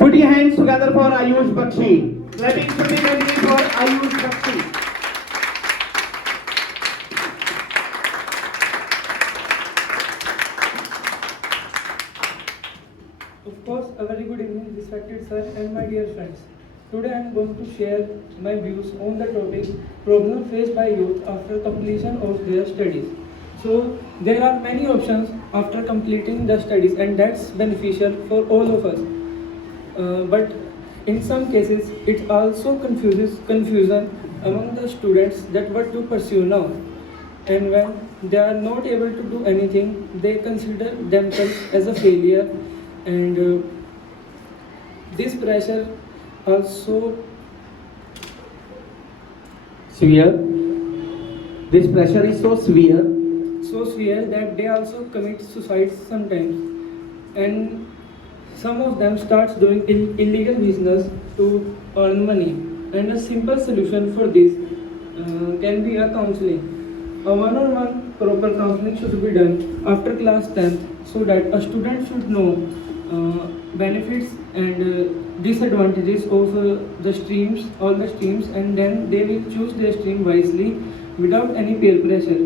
Put your hands together for Ayush Bakshi. Clapping should be ready for Ayush Bakshi. Of course, a very good evening, respected sir and my dear friends. Today I am going to share my views on the topic problem faced by youth after completion of their studies. So there are many options after completing the studies and that's beneficial for all of us. But in some cases it also confuses confusion among the students that what to pursue now. And when they are not able to do anything, they consider themselves as a failure and this pressure also Severe. This pressure is so severe. that they also commit suicide sometimes, and some of them starts doing illegal business to earn money. And a simple solution for this can be a counseling. A one-on-one proper counseling should be done after class 10th so that a student should know benefits and disadvantages of the streams, all the streams, and then they will choose their stream wisely without any peer pressure.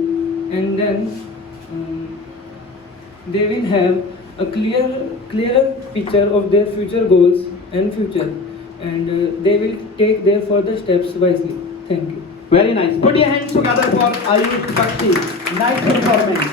And then they will have a clearer picture of their future goals and future, and they will take their further steps wisely. Thank you. Very nice. Put your hands together for Ayush Bakshi. Nice performance.